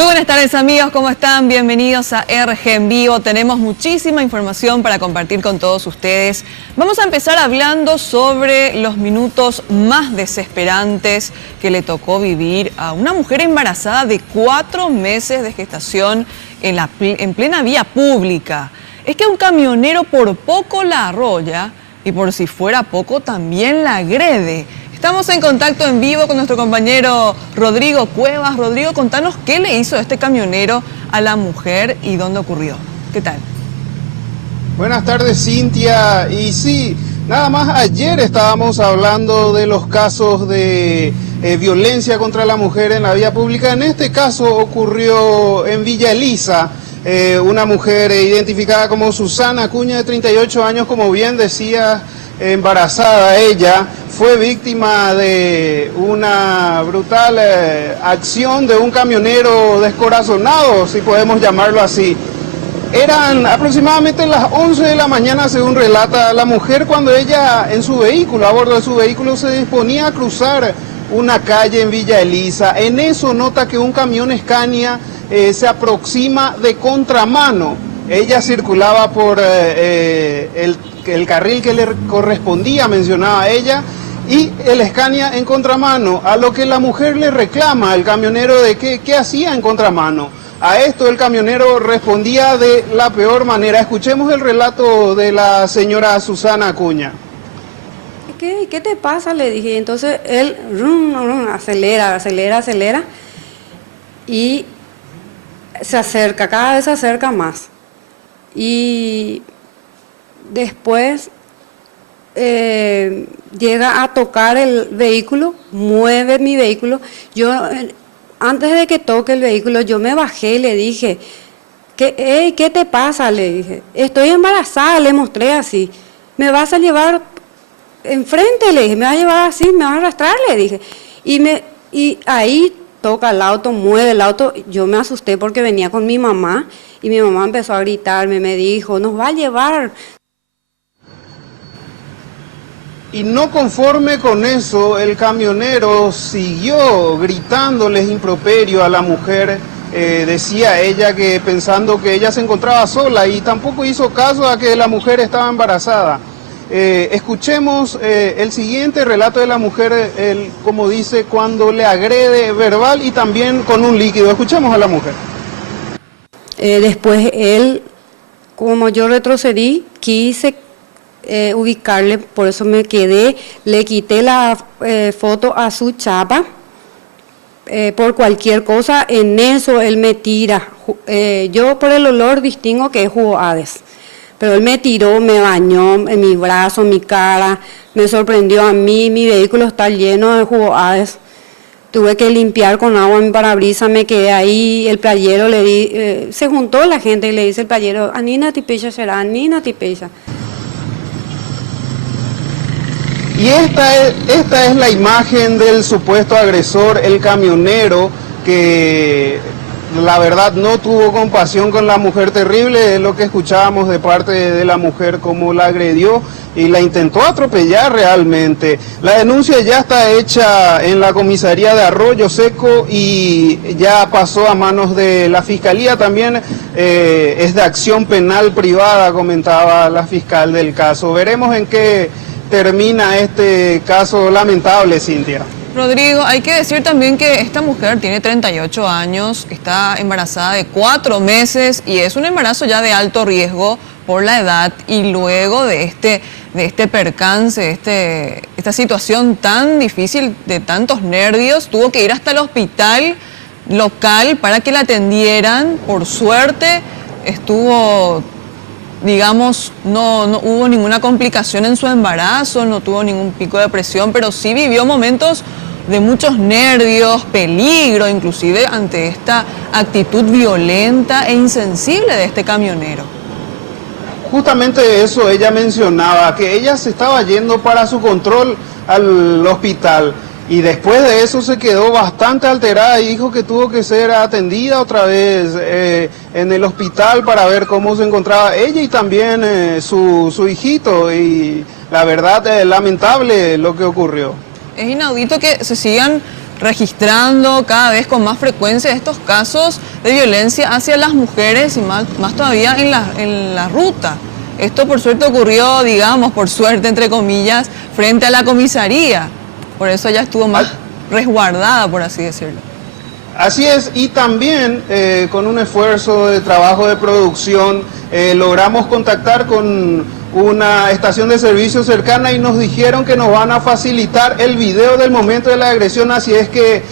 Muy buenas tardes amigos, ¿cómo están? Bienvenidos a RG en Vivo. Tenemos muchísima información para compartir con todos ustedes. Vamos a empezar hablando sobre los minutos más desesperantes que le tocó vivir a una mujer embarazada de 4 meses de gestación en plena vía pública. Es que un camionero por poco la arrolla y por si fuera poco también la agrede. Estamos en contacto en vivo con nuestro compañero Rodrigo Cuevas. Rodrigo, contanos qué le hizo este camionero a la mujer y dónde ocurrió. ¿Qué tal? Buenas tardes, Cintia. Y sí, nada más ayer estábamos hablando de los casos de violencia contra la mujer en la vía pública. En este caso ocurrió en Villa Elisa. Una mujer identificada como Susana Acuña, de 38 años, como bien decía, embarazada ella, fue víctima de una brutal acción de un camionero descorazonado, si podemos llamarlo así. Eran aproximadamente las 11 de la mañana, según relata la mujer, cuando ella en su vehículo, a bordo de su vehículo, se disponía a cruzar una calle en Villa Elisa. En eso nota que un camión Scania se aproxima de contramano. Ella circulaba por el carril que le correspondía, mencionaba ella, y el Scania en contramano, a lo que la mujer le reclama al camionero de qué hacía en contramano. A esto el camionero respondía de la peor manera. Escuchemos el relato de la señora Susana Acuña. ¿Qué te pasa? Le dije. Entonces él acelera y se acerca, cada vez se acerca más. Y después llega a tocar el vehículo, mueve mi vehículo. Yo, antes de que toque el vehículo, yo me bajé y le dije, ¿qué te pasa? Le dije, estoy embarazada, le mostré así. ¿Me vas a llevar enfrente? Le dije, ¿me vas a llevar así? ¿Me vas a arrastrar? Le dije. Y ahí toca el auto, mueve el auto. Yo me asusté porque venía con mi mamá y mi mamá empezó a gritarme, me dijo, nos va a llevar. Y no conforme con eso, el camionero siguió gritándoles improperio a la mujer. Decía ella que pensando que ella se encontraba sola y tampoco hizo caso a que la mujer estaba embarazada. Escuchemos el siguiente relato de la mujer, como dice, cuando le agrede verbal y también con un líquido. Escuchemos a la mujer. Después él, como yo retrocedí, quise ubicarle, por eso me quedé, le quité la foto a su chapa, por cualquier cosa, en eso él me tira. Yo por el olor distingo que es jugo Hades, pero él me tiró, me bañó en mi brazo, mi cara, me sorprendió a mí, mi vehículo está lleno de jugo Hades. Tuve que limpiar con agua mi parabrisas, me quedé ahí, el playero le di, se juntó la gente y le dice el playero, Anina Tipecha será, Anina Tipecha. Y esta es la imagen del supuesto agresor, el camionero, que la verdad no tuvo compasión con la mujer. Terrible es lo que escuchábamos de parte de la mujer, cómo la agredió y la intentó atropellar realmente. La denuncia ya está hecha en la comisaría de Arroyo Seco y ya pasó a manos de la fiscalía. También es de acción penal privada, comentaba la fiscal del caso. Veremos en qué termina este caso lamentable, Cintia. Rodrigo, hay que decir también que esta mujer tiene 38 años, está embarazada de 4 meses y es un embarazo ya de alto riesgo por la edad, y luego de este percance, esta situación tan difícil, de tantos nervios, tuvo que ir hasta el hospital local para que la atendieran. Por suerte estuvo, digamos, no hubo ninguna complicación en su embarazo, no tuvo ningún pico de presión, pero sí vivió momentos de muchos nervios, peligro, inclusive ante esta actitud violenta e insensible de este camionero. Justamente eso ella mencionaba, que ella se estaba yendo para su control al hospital. Y después de eso se quedó bastante alterada y dijo que tuvo que ser atendida otra vez en el hospital para ver cómo se encontraba ella y también su hijito. Y la verdad es lamentable lo que ocurrió. Es inaudito que se sigan registrando cada vez con más frecuencia estos casos de violencia hacia las mujeres y más todavía en la ruta. Esto por suerte ocurrió, digamos, por suerte entre comillas, frente a la comisaría. Por eso ya estuvo más resguardada, por así decirlo. Así es, y también con un esfuerzo de trabajo de producción logramos contactar con una estación de servicio cercana y nos dijeron que nos van a facilitar el video del momento de la agresión, así es que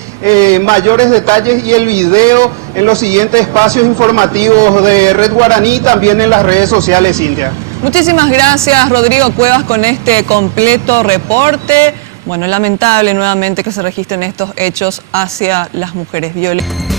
mayores detalles y el video en los siguientes espacios informativos de Red Guaraní y también en las redes sociales, Cintia. Muchísimas gracias, Rodrigo Cuevas, con este completo reporte. Bueno, lamentable nuevamente que se registren estos hechos hacia las mujeres violentas.